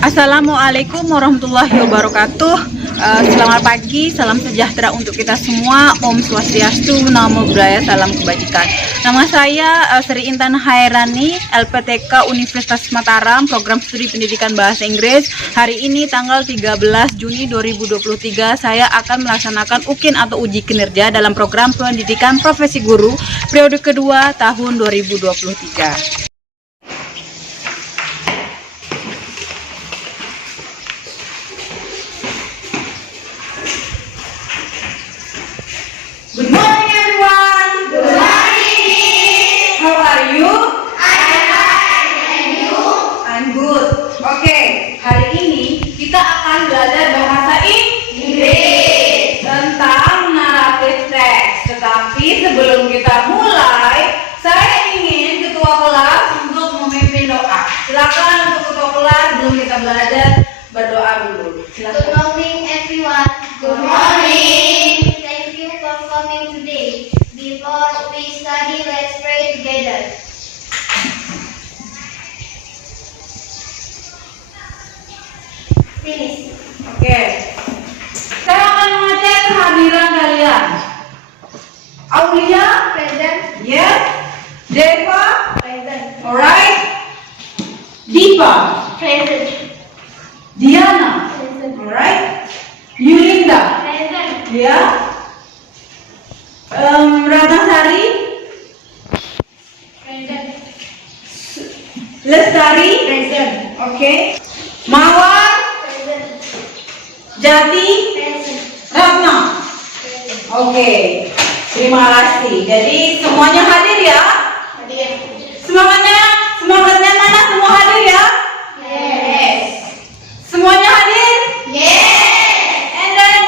Assalamualaikum warahmatullahi wabarakatuh. Selamat pagi, salam sejahtera untuk kita semua. Om Swastiastu, Namo Buddhaya, salam kebajikan. Nama saya Sri Intan Hairani, LPTK Universitas Mataram, Program Studi Pendidikan Bahasa Inggris. Hari ini tanggal 13 Juni 2023, saya akan melaksanakan UKIN atau uji kinerja dalam program pendidikan profesi guru periode kedua tahun 2023. Good morning everyone. Good morning. How are you? I'm fine. And you? I'm good. Oke, hari ini kita akan belajar bahasa Inggris tentang naratif teks. Tetapi sebelum kita mulai, saya ingin ketua kelas untuk memimpin doa. Silakan untuk ketua kelas sebelum kita belajar berdoa dulu. Good Silakan. morning everyone. Good morning. Thank you for coming today. Before we study, let's pray together. Finish. Oke. Saya akan mengecek kehadiran kalian. Aulia, Present. yes. Deva, Present. alright. Dipa, Present. Diana, Present. alright. Yulinda, Present. ya. Ratnasari, Present. Lestari, Present. oke. Mawar, Present. Jati, Present. Ratna, Present. oke. Terima kasih. Jadi semuanya hadir ya. Hadir. Semangatnya mana? Semua hadir ya? Yes. Semuanya hadir? Yes. And then,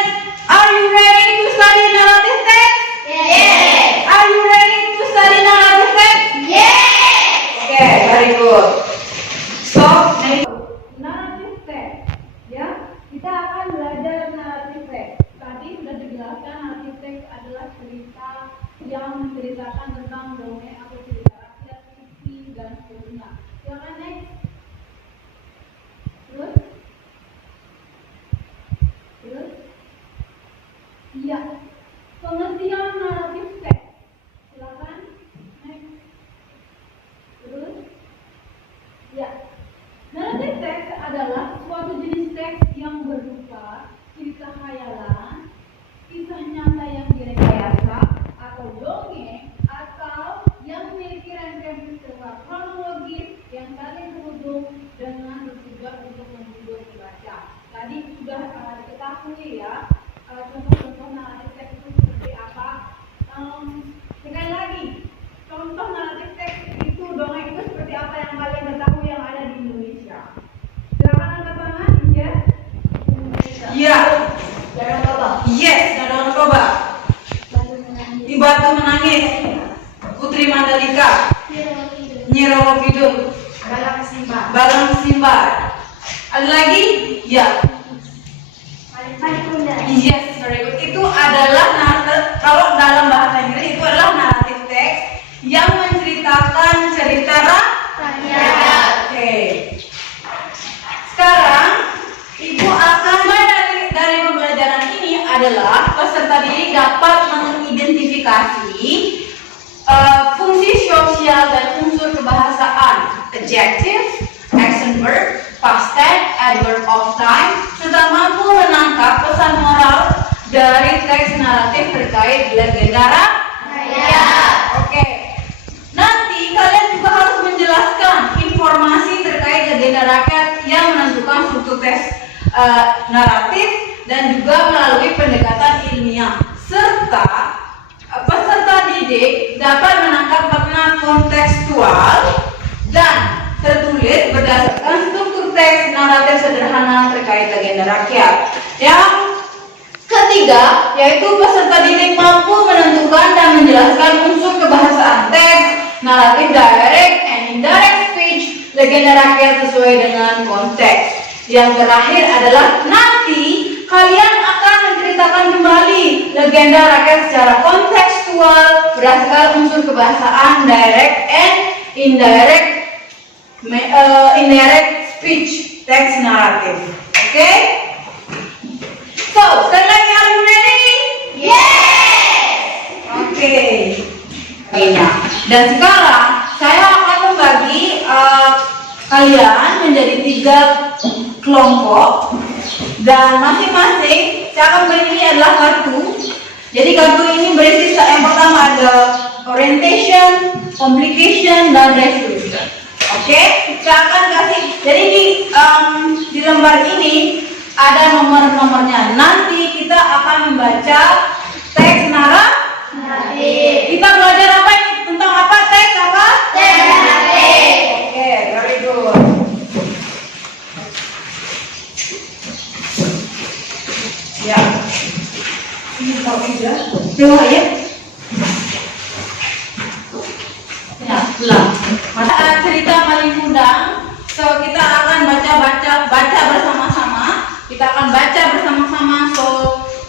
are you ready to study narrative text? Yes. Are you ready to study narrative text? Yes. Okay, very good. Stop. Narrative text, ya. Kita akan belajar narrative text. Tadi sudah dijelaskan narrative text adalah cerita yang menceritakan tentang dongeng atau cerita rakyat, fiksi dan seterusnya. Silakan next. Terus? Iya. Pengertian naratif teks. Silakan. Next. Terus. Ya. Naratif teks adalah suatu jenis teks yang berupa cerita khayalan, kisah nyata yang direkayasa, atau dongeng, atau yang memiliki rangkaian peristiwa kronologis yang saling terhubung dengan bertujuan untuk menghibur pembaca. Tadi sudah diketahui ya contoh-contoh naratif teks itu seperti apa. Sekali lagi, contoh naratif teks itu dongeng itu seperti apa yang kalian ketahui yang ada di Indonesia. Silakan angkat tangan, ya. Iya. Jangan lupa. Yes, Danau Toba. Di Batu Menangis. Putri Mandalika. Nyi Roro Kidul. Balang Simba. Balang Simbar. Ada lagi? Ya. Paling Bunda. Yes, very good. Itu adalah kalau dalam bahasa Inggris itu adalah naratif teks yang menceritakan cerita rakyat. Oke. Sekarang Ibu akan dari pembelajaran ini adalah peserta didik dapat mengidentifikasi fungsi sosial dan unsur kebahasaan, adjective, action verb, past tense, adverb of time, serta mampu menangkap pesan moral dari teks naratif terkait legenda rakyat. Oke. Nanti kalian juga harus menjelaskan informasi terkait legenda rakyat yang menentukan struktur teks naratif dan juga melalui pendekatan ilmiah, serta peserta didik dapat menangkap makna kontekstual dan tertulis berdasarkan struktur teks naratif sederhana terkait legenda rakyat. Yang ketiga, yaitu peserta didik mampu menentukan dan menjelaskan unsur kebahasaan teks naratif direct and indirect speech legenda rakyat sesuai dengan konteks. Yang terakhir adalah nanti kalian akan menceritakan kembali legenda rakyat secara kontekstual berdasarkan unsur kebahasaan direct and indirect speech. text narrative. Okay? So, sekali lagi, are you ready? Yes. Okay. Iya. Dan sekarang saya akan membagi kalian menjadi 3 kelompok dan masing-masing saya akan beri ini adalah kartu. Jadi kartu ini berisi yang pertama ada orientation, complication, dan resolution. Oke, saya akan kasih. Jadi di lembar ini ada nomor-nomornya. Nanti kita akan membaca teks naratif. Kita belajar apa ini? Tentang apa? Teks apa? Teks naratif. Oke, very good. Ya. Ini tahu juga. Coba ya. Ya, ulang. Mata cerita Malin Kundang. So kita akan baca bersama-sama. Kita akan baca bersama-sama. So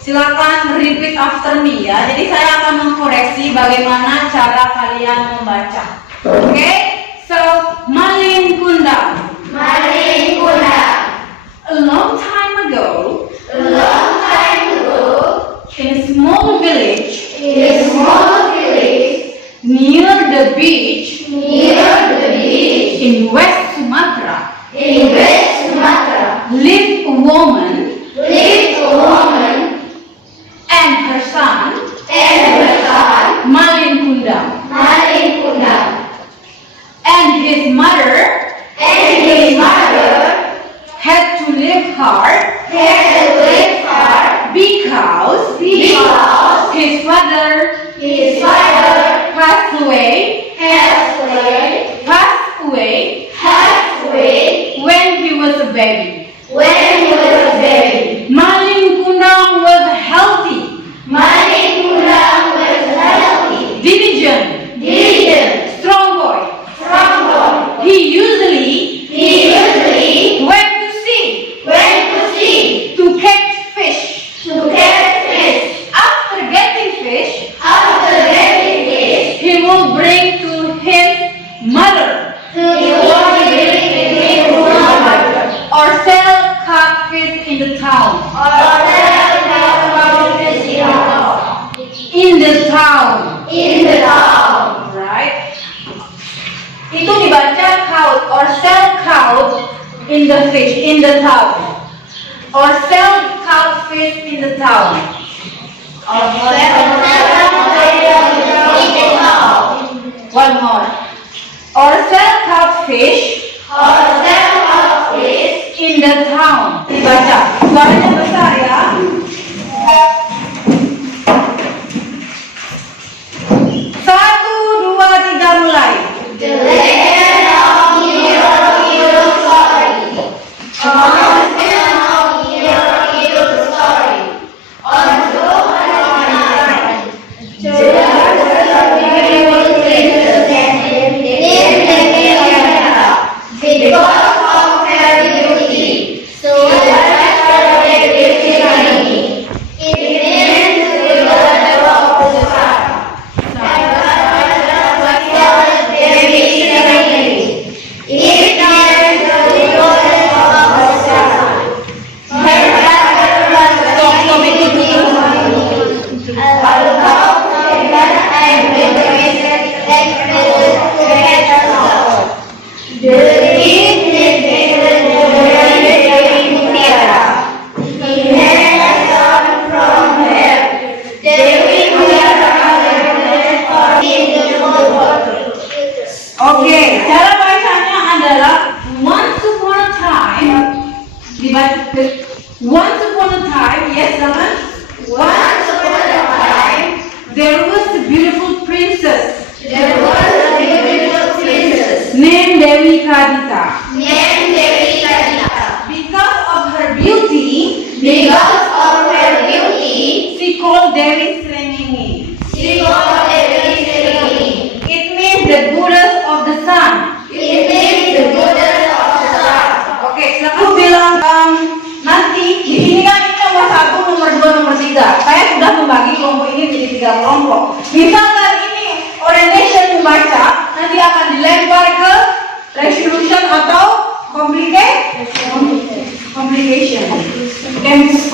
silakan repeat after me ya. Jadi saya akan mengkoreksi bagaimana cara kalian membaca. Oke? So Malin Kundang. Malin Kundang. A long time ago, A long time ago, in a small village in a small village near the beach near the beach in West Sumatra, in West Sumatra, lived a woman lived a woman and her son, and her son, Malin Kundang, Malin Kundang, and his mother and his mother had to live hard had to live hard because his father his father passed away passed away when he was a baby. when he was a baby. Malin Kundang was healthy, Malin Kundang was healthy, diligent, strong boy. strong boy. He usually He went to sea went to sea to catch fish. to catch fish. After getting fish, After getting fish, he will bring to his mother he will bring his mother or sell caught fish in the town. or sell fish In the town, in the town. right? Itu dibaca caught or sell caught in the fish in the town, or sell caught fish in the town. Or sell in the town. One more. Or sell caught fish Or sell fish in the town. Dibaca. Suaranya besar ya. Satu, dua, tiga, mulai. The legend of Hero story. A legend of Hero story. On because of her beauty, so it means the daughter of the sun. Oke, cara bacanya adalah once upon a time. Dibaca once upon a time, yes, teman. Once upon a time, There was a beautiful princess there was a beautiful princess named Dewi Kadita. named Devi Kadita. Because of her beauty, Because of her beauty, she called Devi Srengenge. she was Devi Srengenge. It means the goddess of the sun. It means the goddess of the sun. Oke, aku bilang nanti di sini kan ini nomor 1, nomor 2, nomor 3. Saya sudah membagi kelompok ini menjadi 3 kelompok. Misalkan ini orientation membaca, nanti akan dilempar ke resolution atau Complication.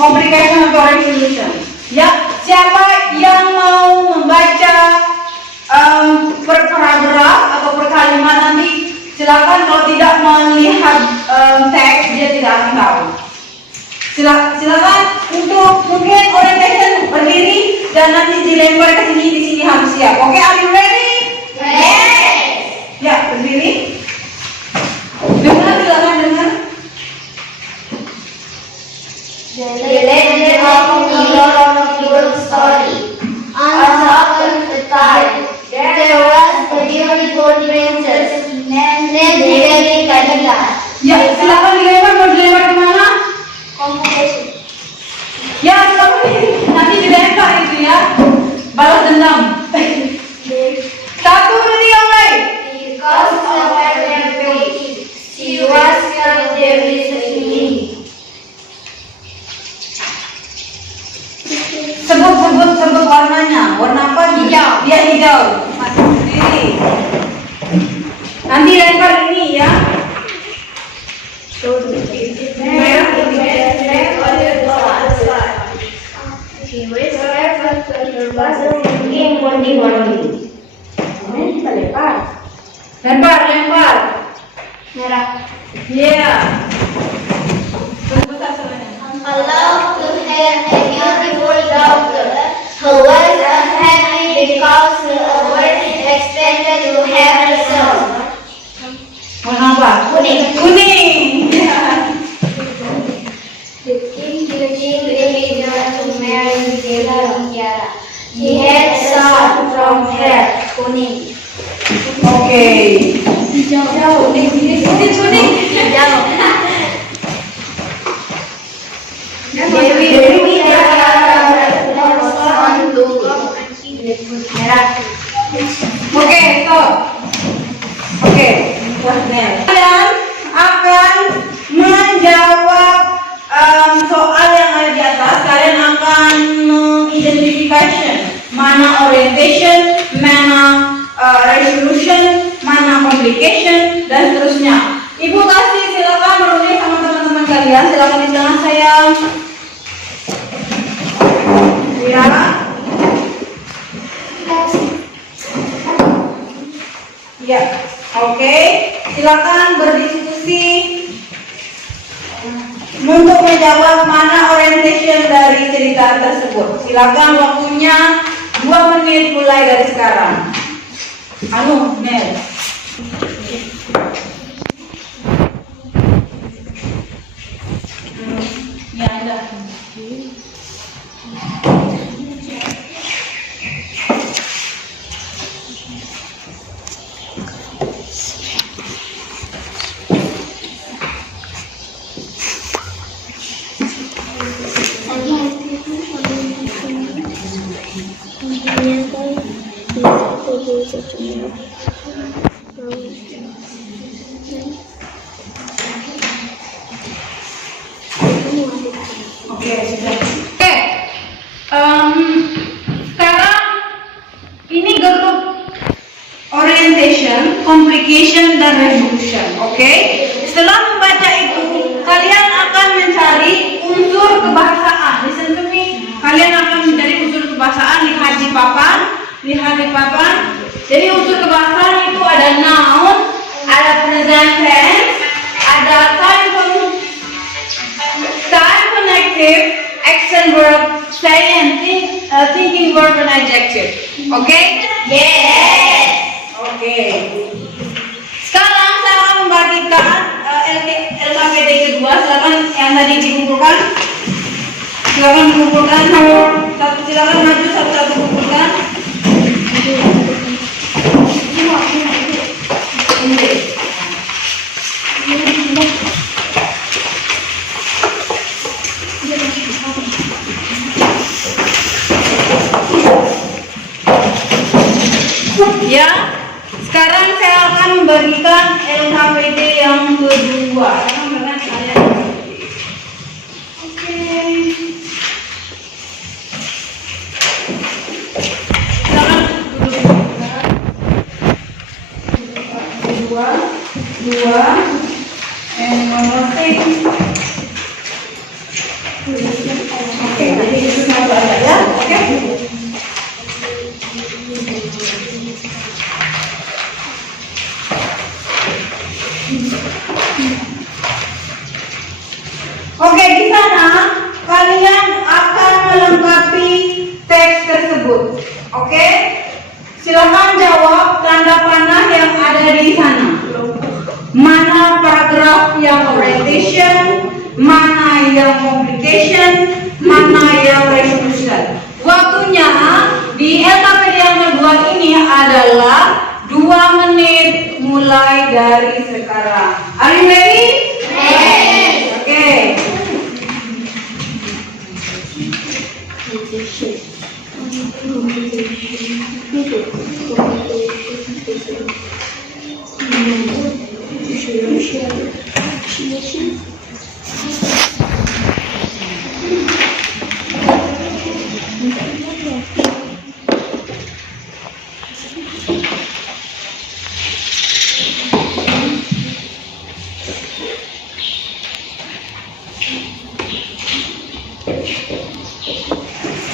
Complication atau resolution. Ya, siapa yang mau membaca paragraf atau per kalimat nanti silakan. Kalau tidak melihat teks dia tidak akan tahu. Silakan untuk mungkin orientation berdiri dan nanti dilempar ke sini, di sini harus siap. Oke, are you ready? Yes. Ya, berdiri. Dengar, silakan dengar. The legend of your story. Once upon a time, there was a beautiful princess named Dewi Kadila. Ya, silakan dilempar. Mau dilempar kemana? Competition. Ya, silakan nanti dilempar itu ya. Balas dendam. Satu, dua, tiga, mulai. Because of her beauty, she was called Dewi Sasmini. Sebut warnanya. Warna apa? Hijau. Dia hijau. Masuk sendiri. Nanti lempar ini ya. She was barefoot but her bosom became warty. Kita lempar. Lempar. Merah. Yeah. Besar soalnya. I love to have a beautiful daughter who was unhappy because the world expected to have a son. Warna apa? Kuning. The king really wanted to marry Dewa Tiara. He had a son from her, Kuning. Oke. Kuning. Jauh. Dewi merah. Oke, stop. Oke, kalian akan menjawab soal yang ada di atas. Kalian akan mengidentifikasi mana orientation, mana resolution, mana complication, dan seterusnya. Ibu kasih silakan menulis sama teman-teman kalian. Silakan di tengah saya. Ya. Ya, oke. Silakan berdiskusi untuk menjawab mana orientation dari cerita tersebut. Silakan, waktunya 2 menit mulai dari sekarang. Nel. Ya, ada. Oke, sudah. Oke. Sekarang ini grup orientation, complication, dan resolution. Oke. Setelah membaca itu, kalian akan mencari unsur kebahasaan. Listen to me. Kalian akan mencari unsur kebahasaan. Lihat di papan. Jadi unsur kebahasaan itu ada noun, ada present tense, ada time connective, action verb, say and think, thinking verb and adjective. Oke? Yes. Oke. Sekarang saya akan membagikan LKPD kedua. Silakan yang tadi dikumpulkan. Silakan dikumpulkan. Silakan maju satu-satu kumpulkan. Ya, sekarang saya akan membagikan LKPD yang kedua. Oke. Silakan duduk. Dua, and mana yang complication, mana yang resolution. Waktunya di LKPD yang kedua ini adalah 2 menit mulai dari sekarang. Are you ready? Yes. Oke.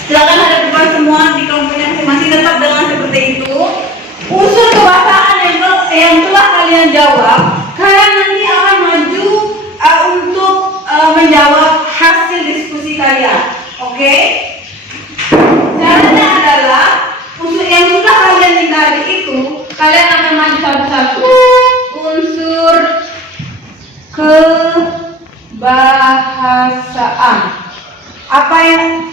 Silakan hadap depan semua di kelompoknya masing-masing, tetap dengan seperti itu. Unsur kebahasaan yang telah kalian jawab, kalian nanti akan maju untuk menjawab hasil diskusi kalian. Oke? Caranya adalah unsur yang sudah kalian tinggali itu, kalian akan maju satu-satu. Unsur kebahasaan. Apa yang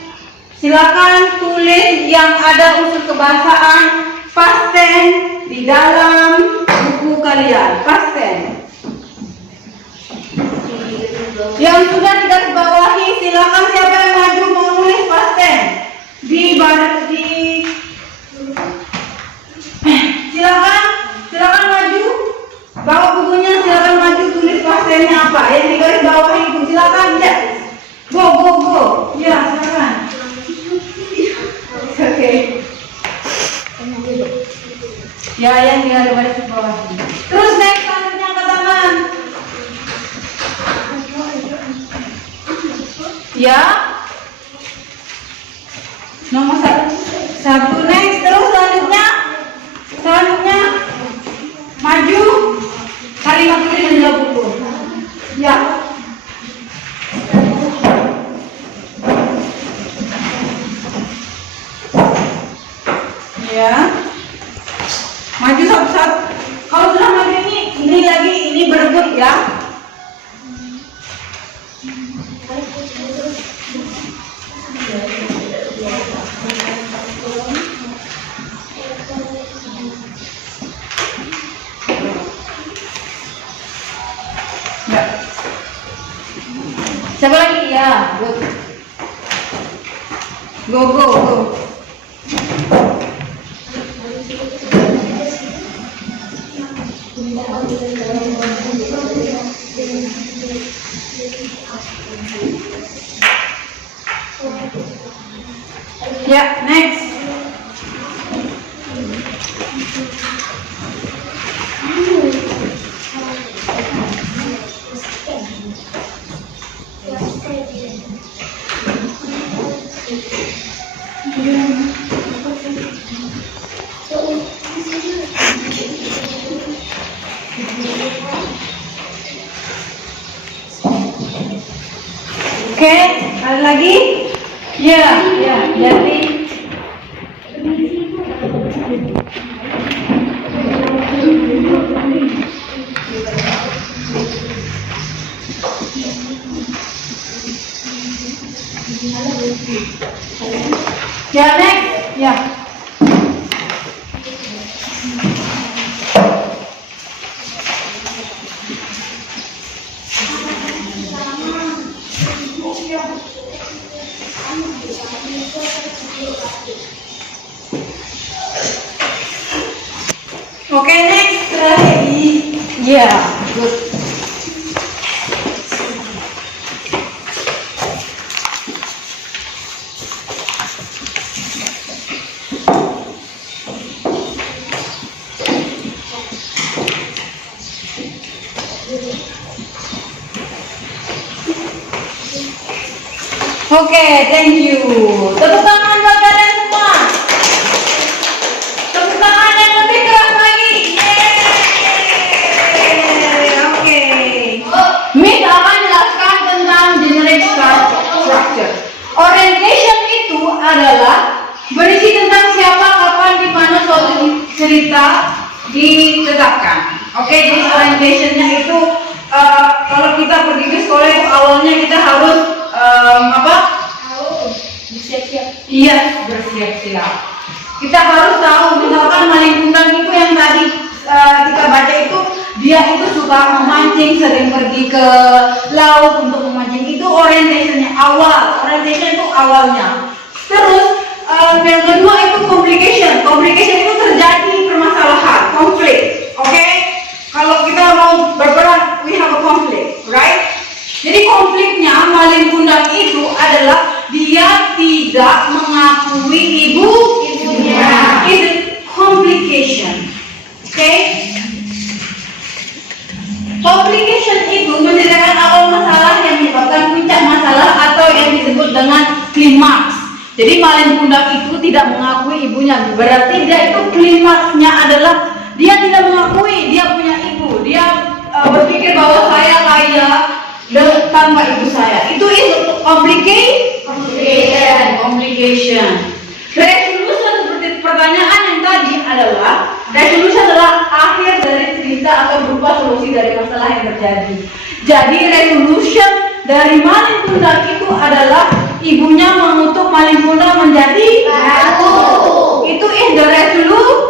silakan tulis yang ada unsur kebahasaan past tense di dalam buku kalian. Past tense. Yang sudah digarisbawahi, silakan siapa yang maju mau nulis past tense di silakan maju. Bawa bukunya, silakan maju tulis past tense-nya apa yang digarisbawahi itu. Silakan ya. Go. Ya, silakan. Oke. Ya, yang di garis bawah. Terus naik selanjutnya ke tangan. Ya. Nomor 1 next. Terus selanjutnya maju. Kalimat tulis di dalam buku. Ya. Ya, maju satu-satu. Kalau sudah maju ini lagi, ini berebut ya. Ya. Siapa lagi ya? Go. Ya, next. Oke, ada lagi? Ya, jadi ya, next. Ya. Oke, next lagi. Ya, good. Oke, thank you. Tepuk tangan buat kalian semua. Tepuk tangan yang lebih keras lagi. Yeay. Oke. Miss akan jelaskan tentang generic structure. Orientation itu adalah berisi tentang siapa, kapan, di mana suatu cerita ditetapkan. Oke, jadi orientationnya itu kalau kita pergi ke sekolah itu awalnya Iya, bersiap-siap. Kita harus tahu, misalkan maling kundang itu yang tadi kita baca itu, dia itu suka memancing, sering pergi ke laut untuk memancing. Itu orientationnya awal, orientation itu awalnya. Terus yang kedua itu complication. Complication itu terjadi permasalahan, konflik. Oke? Kalau kita mau berperang, we have a conflict, right? Jadi konfliknya maling kundang itu adalah dia tidak mengakui ibunya. It's complication. Oke? Complication itu menceritakan awal masalah yang menyebabkan puncak masalah atau yang disebut dengan klimaks. Jadi maling kundang itu tidak mengakui ibunya. Berarti dia itu klimaksnya adalah dia tidak mengakui dia punya ibu. Dia berpikir bahwa saya kaya tanpa ibu saya. Itu complication. Resolution seperti pertanyaan yang tadi adalah resolution adalah akhir dari cerita atau berupa solusi dari masalah yang terjadi. Jadi resolution dari maling kundang itu adalah ibunya mengutuk maling kundang menjadi batu. Itu the resolution.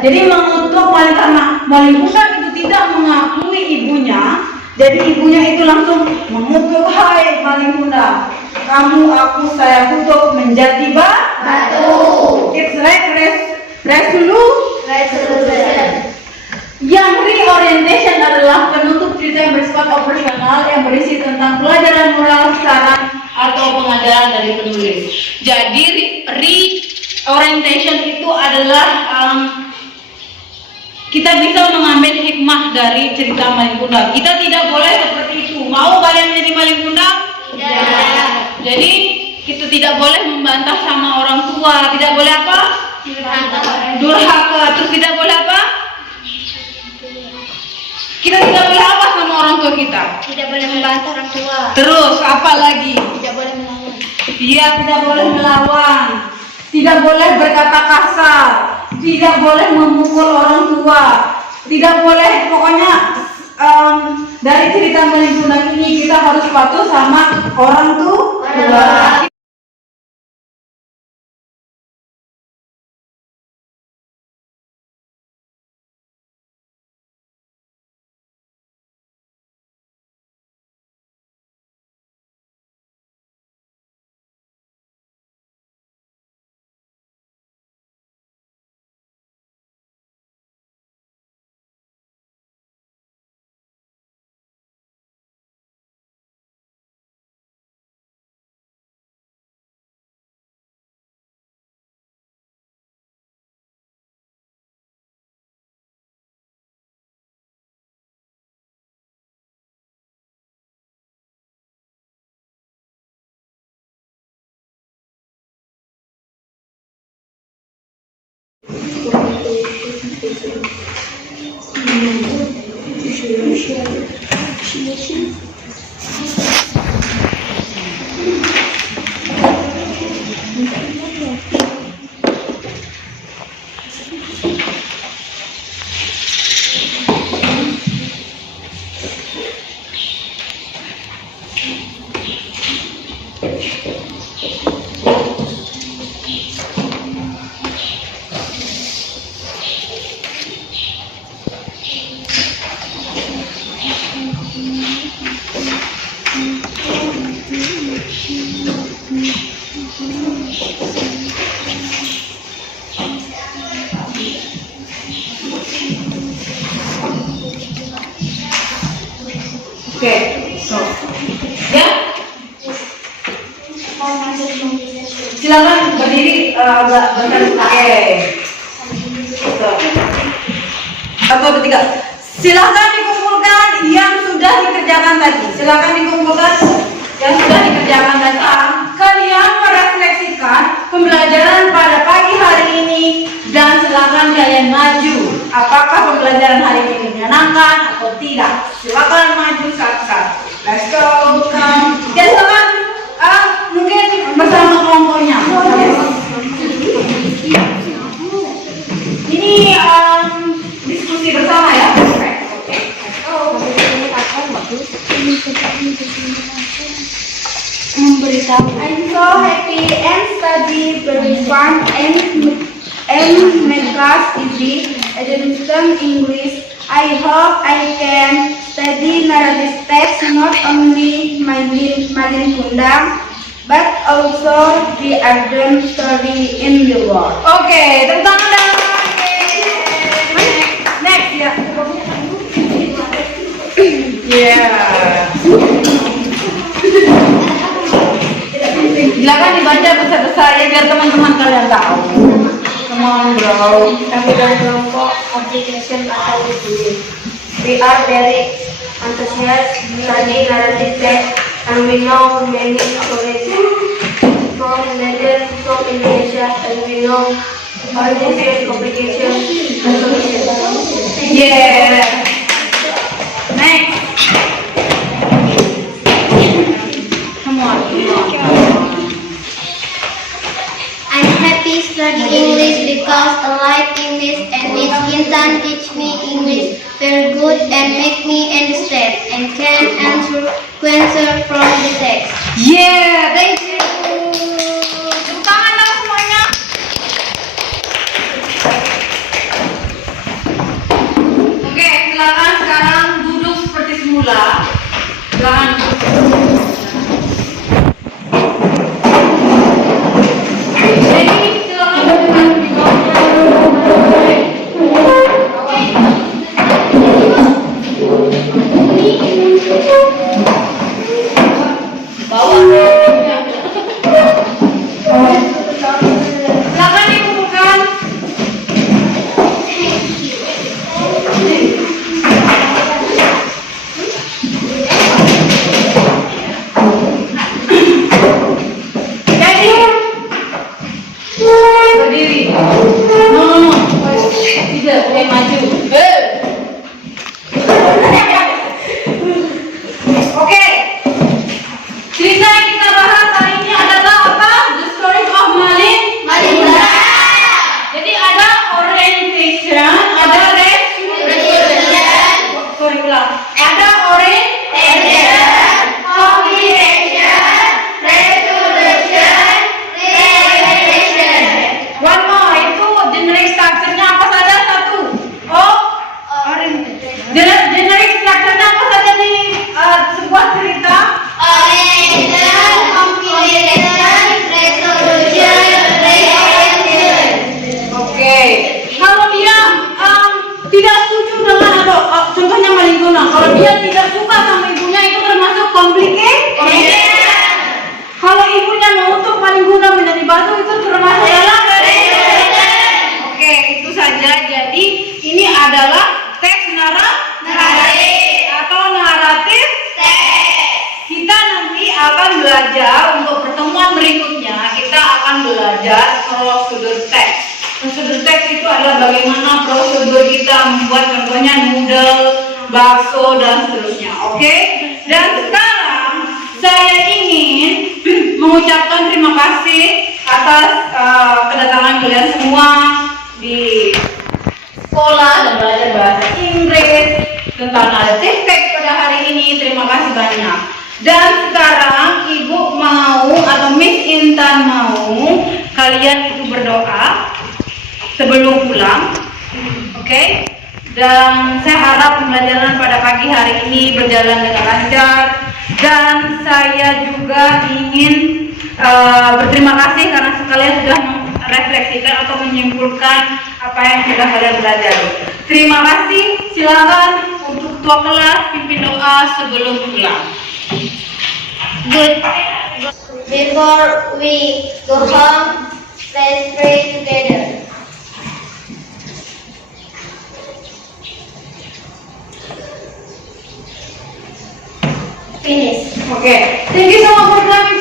Jadi mengutuk karena maling kundang itu tidak mengakui ibunya. Jadi ibunya itu langsung memukul, hai maling kundang, kamu aku saya kutuk menjadi batu. It's like resolution. Yang reorientation adalah penutup cerita yang bersifat operasional yang berisi tentang pelajaran moral, saran atau pengajaran dari penulis. Jadi reorientation itu adalah kita bisa mengambil hikmah dari cerita maling kundang. Kita tidak boleh seperti itu. Mau kalian jadi maling kundang? Tidak. Jadi kita tidak boleh membantah sama orang tua. Tidak boleh apa? Durhaka. Terus tidak boleh apa? Kita tidak boleh apa sama orang tua kita? Tidak boleh membantah orang tua. Terus apa lagi? Tidak boleh melawan. Iya, tidak boleh melawan. Tidak boleh berkata kasar. Tidak boleh memukul orang tua. Tidak boleh, pokoknya dari cerita maling kundang ini kita harus patuh sama orang tua. Oke, so ya, silakan berdiri bentar. Atau ketiga, silakan dikumpulkan yang sudah dikerjakan tadi. Silakan dikumpulkan yang sudah dikerjakan tadi. Kalian merefleksikan pembelajaran pada pagi hari ini dan silakan kalian maju. Apakah pembelajaran hari ini menyenangkan atau tidak? Silakan maju satu-satu. Let's go. Ya silakan. Mungkin bersama kelompoknya. Ini diskusi bersama ya. Oke. memberitahu. I'm so happy and study very fun and make class easy. I understand English. I hope I can study narrative text not only Malin Kundang but also the other story in the world. Oke, tepuk tangan dong. Next ya. Silakan dibaca besar-besar ya biar teman-teman kalian tahu. Come on, bro. Kami dari kelompok application atau uji. We are very enthusiastic study narrative text and we know many stories from legends from Indonesia and we know all different complications and solutions. Yeah. Next. Come on. I'm happy study English because I like English and Miss Intan teach me English very good and make me understand and can answer questions from the text. Yeah, thank you. Tepuk tangan dong semuanya. Oke, silakan sekarang duduk seperti semula. Silakan duduk. Jadi silakan duduk di silakan dikumpulkan. Jadi berdiri. No. Tidak, maju. Oke. Cerita yang kita bahas hari ini adalah apa? The story of Malin. Jadi ada orientation, ada sorry ulang. Ada one more itu generic structure-nya apa saja? Satu. Generic structure-nya apa saja di sebuah cerita? Oke. Kalau dia tidak setuju dengan atau contohnya Malingkuna, kalau dia tidak suka sama ibunya itu termasuk complicated. Kalau ibunya mengutuk Malingkuna menjadi batu itu termasuk dalam Oke, itu saja. Jadi ini adalah teks naratif atau naratif teks. Kita nanti akan belajar untuk pertemuan berikutnya. Kita akan belajar prosedur teks. Prosedur teks itu adalah bagaimana prosedur kita membuat contohnya noodle, bakso dan seterusnya. Oke? Dan sekarang saya ingin mengucapkan terima kasih atas kedatangan kalian semua di sekolah dan belajar bahasa Inggris tentang naratif teks pada hari ini. Terima kasih banyak. Dan sekarang Ibu mau atau Miss Intan mau kalian itu berdoa sebelum pulang. Oke? Dan saya harap pembelajaran pada pagi hari ini berjalan dengan lancar. Dan saya juga ingin berterima kasih karena sekalian sudah merefleksikan atau menyimpulkan apa yang sudah kalian pelajari. Terima kasih. Silakan untuk ketua kelas pimpin doa sebelum pulang. Good. Before we go home, let's pray together. Finish. Okay. Thank you so much for coming.